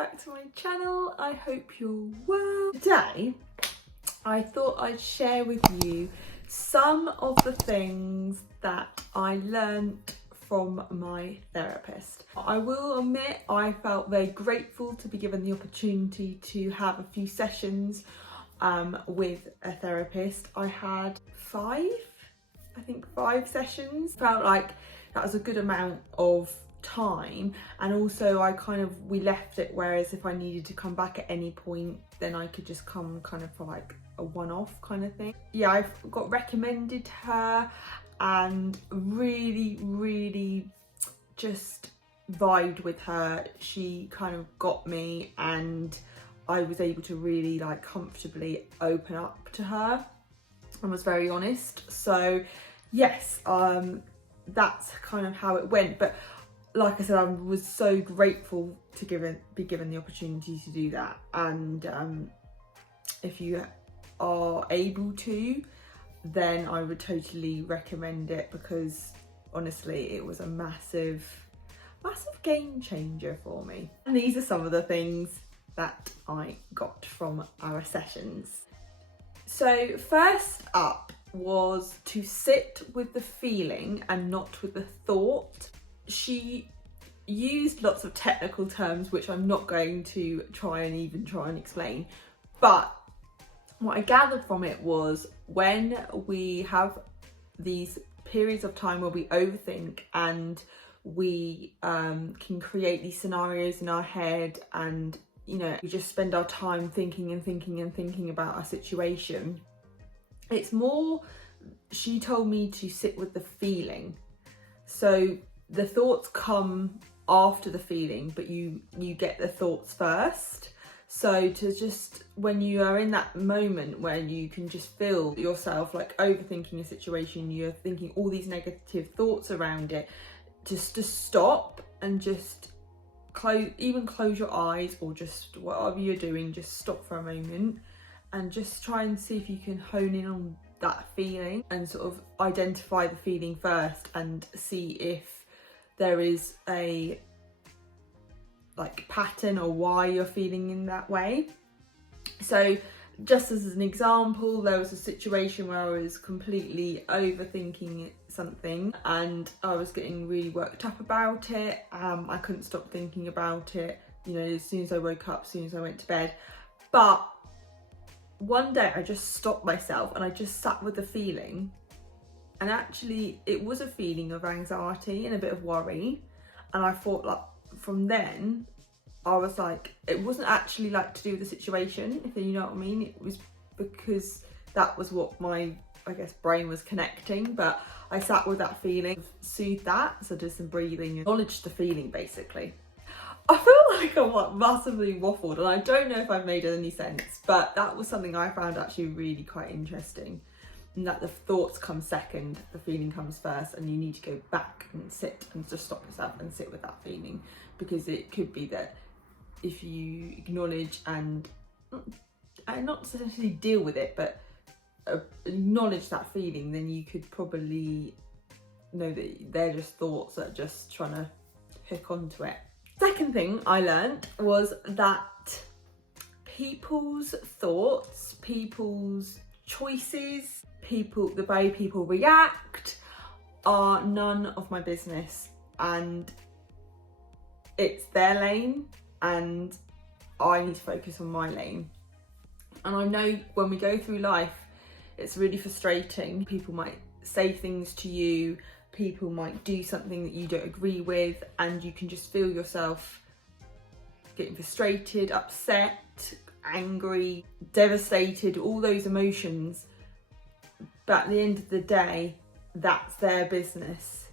back to my channel. I hope you're well. Today I thought I'd share with you some of the things that I learnt from my therapist. I will admit I felt very grateful to be given the opportunity to have a few sessions with a therapist. I had five sessions. Felt like that was a good amount of time, and also we left it, whereas if I needed to come back at any point then I could just come kind of for like a one-off kind of thing. Yeah, I got recommended her and really just vibed with her. She kind of got me and I was able to really like comfortably open up to her and was very honest. So yes, that's kind of how it went. But like I said, I was so grateful to be given the opportunity to do that. And if you are able to, then I would totally recommend it, because honestly it was a massive game changer for me. And these are some of the things that I got from our sessions. So first up was to sit with the feeling and not with the thought. She used lots of technical terms which I'm not going to try and explain, but what I gathered from it was, when we have these periods of time where we overthink and we can create these scenarios in our head, and you know, we just spend our time thinking about our situation. It's more, she told me to sit with the feeling. So the thoughts come after the feeling, but you get the thoughts first. So to just, when you are in that moment where you can just feel yourself like overthinking a situation, you're thinking all these negative thoughts around it, just to stop and just close your eyes, or just whatever you're doing, just stop for a moment and just try and see if you can hone in on that feeling and sort of identify the feeling first and see if there is a like pattern or why you're feeling in that way. So just as an example, there was a situation where I was completely overthinking something and I was getting really worked up about it. I couldn't stop thinking about it, you know, as soon as I woke up, as soon as I went to bed. But one day I just stopped myself and I just sat with the feeling, and actually it was a feeling of anxiety and a bit of worry. And I thought, like, from then I was like, it wasn't actually like to do with the situation, if you know what I mean. It was because that was what my, I guess, brain was connecting. But I sat with that feeling, soothed that, so did some breathing, acknowledged the feeling basically. I feel like I massively waffled and I don't know if I've made any sense, but that was something I found actually really quite interesting. And that the thoughts come second, the feeling comes first, and you need to go back and sit and just stop yourself and sit with that feeling, because it could be that if you acknowledge and not necessarily deal with it, but acknowledge that feeling, then you could probably know that they're just thoughts that are just trying to hook onto it. Second thing I learned was that people's thoughts, people's choices, the way people react are none of my business, and it's their lane and I need to focus on my lane. And I know when we go through life, it's really frustrating. People might say things to you, people might do something that you don't agree with, and you can just feel yourself getting frustrated, upset, angry, devastated, all those emotions. But at the end of the day, that's their business,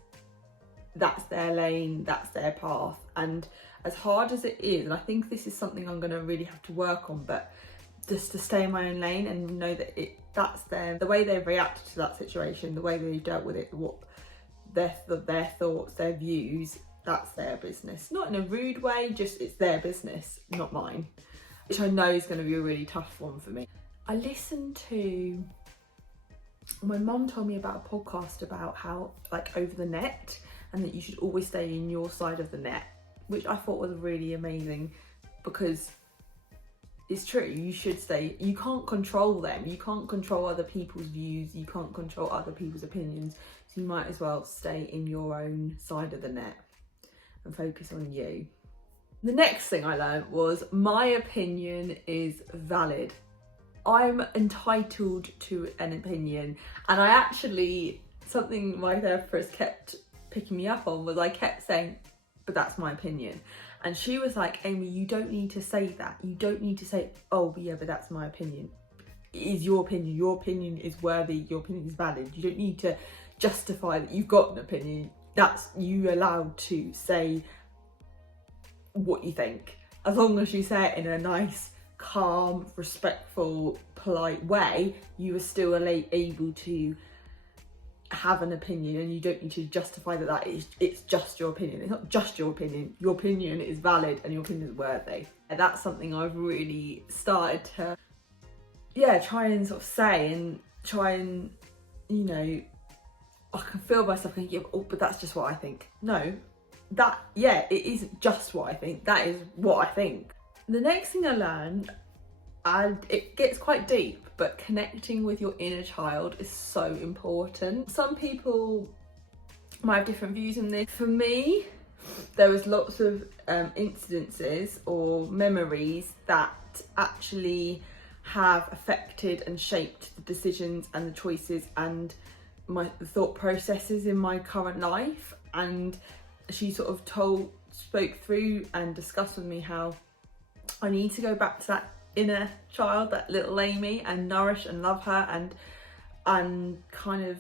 that's their lane, that's their path. And as hard as it is, and I think this is something I'm going to really have to work on, but just to stay in my own lane and know that that's the way they've reacted to that situation, the way they've dealt with it, what their thoughts, their views, that's their business. Not in a rude way, just it's their business, not mine, which I know is going to be a really tough one for me. I listened to, my mum told me about a podcast about how, like, over the net, and that you should always stay in your side of the net, which I thought was a really amazing because it's true, you should stay. You can't control them, you can't control other people's views, you can't control other people's opinions, so you might as well stay in your own side of the net and focus on you. The next thing I learned was my opinion is valid. I'm entitled to an opinion, and I actually, something my therapist kept picking me up on was I kept saying, but that's my opinion. And she was like, Amy, you don't need to say that. You don't need to say, oh yeah, but that's my opinion. It is your opinion. Your opinion is worthy. Your opinion is valid. You don't need to justify that you've got an opinion. That's you allowed to say what you think. As long as you say it in a nice, calm, respectful, polite way, you are still able to have an opinion, and you don't need to justify it's just your opinion. It's not just your opinion. Your opinion is valid and your opinion is worthy. And that's something I've really started to try and sort of say, and try and, you know, I can feel myself going, yeah, oh, but that's just what I think. No, it isn't just what I think, that is what I think. The next thing I learned, and it gets quite deep, but connecting with your inner child is so important. Some people might have different views on this. For me, there was lots of incidences or memories that actually have affected and shaped the decisions and the choices and the thought processes in my current life. And she sort of spoke through and discussed with me how I need to go back to that inner child, that little Amy, and nourish and love her, and kind of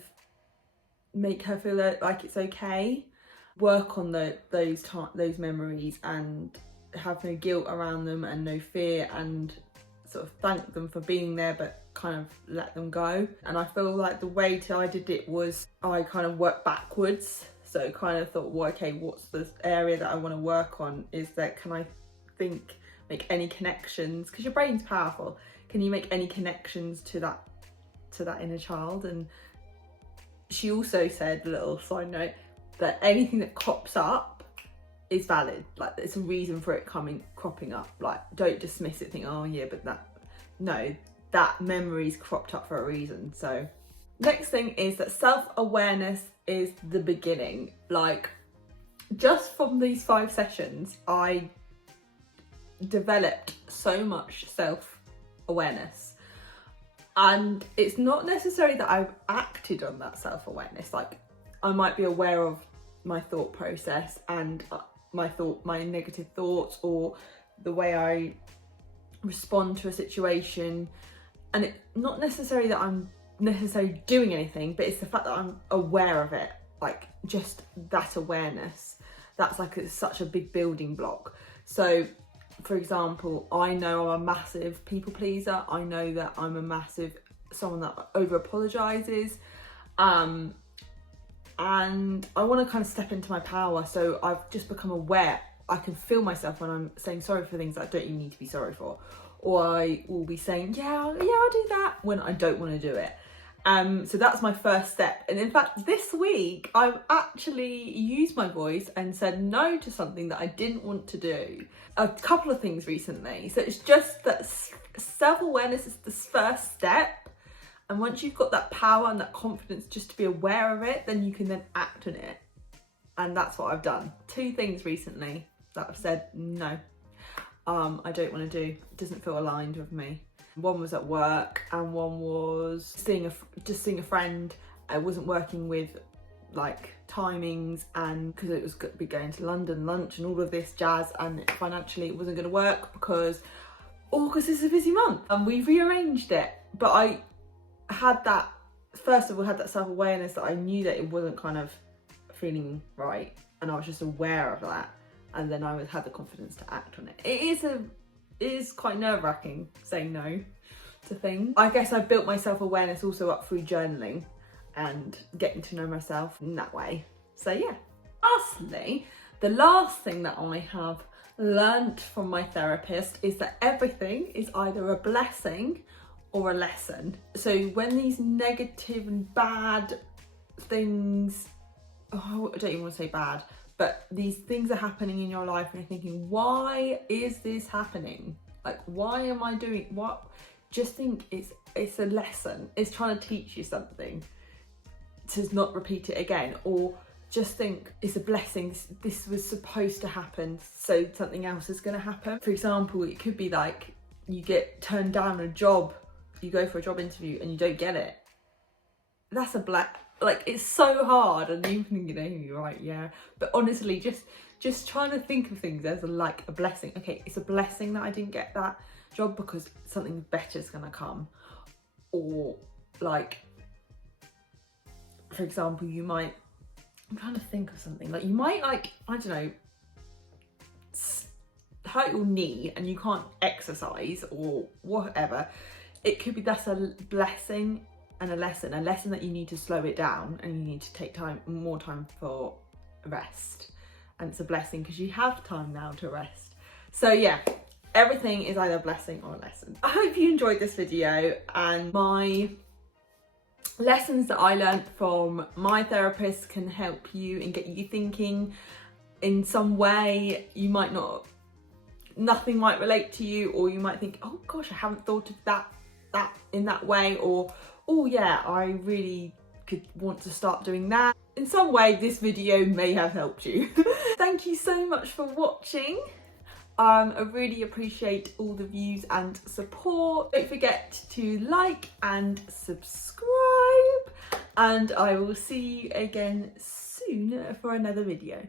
make her feel like it's okay. Work on those memories and have no guilt around them and no fear, and sort of thank them for being there, but kind of let them go. And I feel like the way I did it was I kind of worked backwards. So kind of thought, well, okay, what's the area that I want to work on? Is that, can I make any connections, because your brain's powerful, can you make any connections to that inner child? And she also said, a little side note, that anything that crops up is valid. Like, there's a reason for it cropping up. Like, don't dismiss it, think, oh yeah, but that memory's cropped up for a reason. So next thing is that self-awareness is the beginning. Like, just from these 5 sessions, I developed so much self-awareness, and it's not necessarily that I've acted on that self-awareness. Like, I might be aware of my thought process and my negative thoughts, or the way I respond to a situation, and it's not necessarily that I'm necessarily doing anything, but it's the fact that I'm aware of it. Like, just that awareness, that's like, it's such a big building block. So for example, I know I'm a massive people pleaser. I know that I'm a massive someone that over apologizes, and I want to kind of step into my power. So I've just become aware. I can feel myself when I'm saying sorry for things that I don't even need to be sorry for, or I will be saying I'll do that when I don't want to do it. So that's my first step. And in fact, this week I've actually used my voice and said no to something that I didn't want to do. A couple of things recently. So it's just that self-awareness is the first step. And once you've got that power and that confidence just to be aware of it, then you can then act on it. And that's what I've done. 2 things recently that I've said no, I don't want to do. It doesn't feel aligned with me. One was at work, and one was seeing a friend. I wasn't working with like timings, and because it was going to be going to London lunch and all of this jazz, and financially it wasn't going to work because August is a busy month, and we've rearranged it. But I had that, first of all, had that self-awareness that I knew that it wasn't kind of feeling right, and I was just aware of that, and then I had the confidence to act on it. It is quite nerve-wracking saying no to things. I guess I've built my self-awareness also up through journaling and getting to know myself in that way. So yeah. Lastly, the last thing that I have learnt from my therapist is that everything is either a blessing or a lesson. So when these negative and bad things, I don't even want to say bad, but these things are happening in your life and you're thinking, why is this happening? Like, why am I doing what? Just think it's a lesson. It's trying to teach you something to not repeat it again. Or just think it's a blessing. This was supposed to happen, so something else is going to happen. For example, it could be like you get turned down a job, you go for a job interview and you don't get it. That's like, it's so hard, and you think, you're right, yeah. But honestly, just trying to think of things as like a blessing. Okay, it's a blessing that I didn't get that job because something better is gonna come. Or like, for example, I'm trying to think of something, like you might, like, I don't know, hurt your knee and you can't exercise or whatever. It could be that's a blessing and a lesson that you need to slow it down and you need to take more time for rest. And it's a blessing because you have time now to rest. So yeah, everything is either a blessing or a lesson. I hope you enjoyed this video and my lessons that I learned from my therapist can help you and get you thinking in some way. You might not, nothing might relate to you, or you might think, oh gosh, I haven't thought of that in that way, or oh yeah, I really could want to start doing that. In some way, this video may have helped you. Thank you so much for watching. I really appreciate all the views and support. Don't forget to like and subscribe, and I will see you again soon for another video.